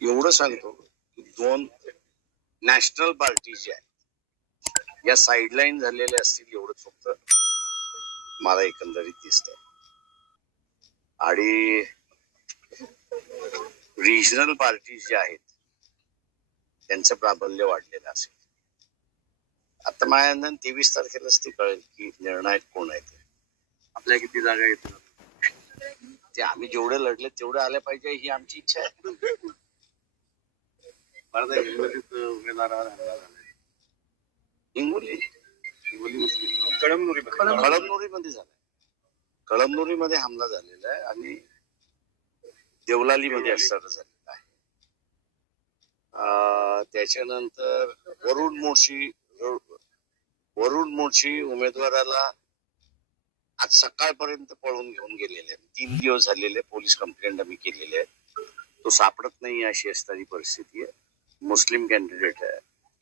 एवढं सांगतो की दोन नॅशनल पार्टी ज्या आहेत या साईडलाईन झालेल्या असतील एवढंच फक्त मला एकंदरीत दिसतंय. आणि रिजनल पार्टी ज्या आहेत त्यांचं प्राबल्य वाढलेलं असेल. आता माझ्या तेवीस तारखेलाच ते कळेल की निर्णायक कोण आहे ते आपल्या किती जागा येत ते आम्ही जेवढे लढले तेवढे आले पाहिजे ही आमची इच्छा आहे. भारत हिंगोलीत उमेदवारावर हल्ला झालाय हिंगोली हिंगोली मुस्लिम कळमनुरी कळमनुरीमध्ये झालाय कळमनुरीमध्ये हमला झालेला आहे आणि देवलालीमध्ये असताना झालेला आहे. अं, त्याच्यानंतर वरुण मोर्शी वरुण मोर्शी उमेदवाराला आज सकाळपर्यंत पळून घेऊन गेलेले आहेत. तीन दिवस झालेले पोलीस कंप्लेंट आम्ही केलेले आहेत. तो सापडत नाही अशी असणारी परिस्थिती आहे. मुस्लिम कॅन्डिडेट आहे.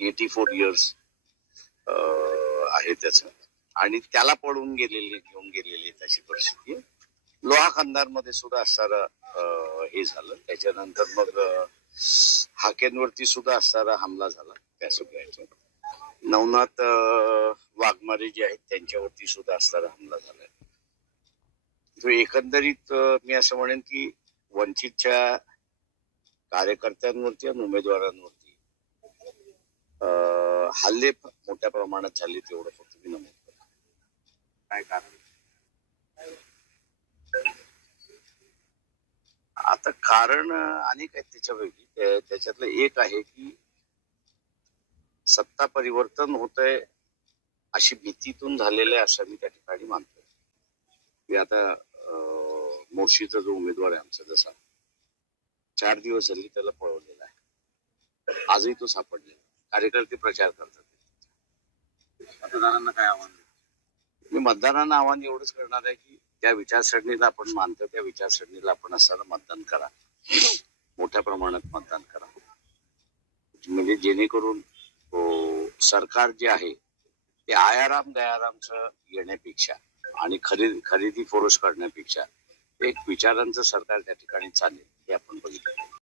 एटी फोर इयर्स आहे त्याचं. आणि त्याला पळून गेलेली घेऊन गेलेली त्याची परिस्थिती. लोहा लोहा खंदारमध्ये सुद्धा असणारा हे झालं. त्याच्यानंतर मग हाकेंवरती सुद्धा असणारा हमला झाला. त्या सगळ्याच्या नवनाथ वाघमारे जे आहेत त्यांच्यावरती सुद्धा असणारा हमला झालाय. एकंदरीत मी असं म्हणेन की वंचितच्या कार्यकर्त्यांवरती आणि उमेदवारांवरती. अं, हल्ले मोठ्या प्रमाणात झाले तेवढं फक्त मी नमूद करतो. काय कारण? आता कारण अनेक आहेत त्याच्यापैकी. त्याच्यातलं एक आहे की सत्ता परिवर्तन होत आहे अशी भीतीतून झालेलं आहे असं मी त्या ठिकाणी मानतोय. मी आता मोर्शीचा जो उमेदवार आहे आमचा जसा चार दिवस हल्ली त्याला पळवलेला आहे. आजही तो सापडलेला कार्यकर्ते प्रचार करतात. मतदारांना काय आव्हान मी मतदारांना आव्हान एवढंच करणार आहे की त्या विचारसरणीला आपण मानतो त्या विचारसरणीला आपण असताना मतदान करा. मोठ्या प्रमाणात मतदान करा. म्हणजे जेणेकरून हो, सरकार जे आहे ते आयाराम दयारामचं येण्यापेक्षा आणि खरेदी खरेदी फोरस करण्यापेक्षा एक विचारांचं सरकार त्या ठिकाणी चालेल हे आपण बघितलं.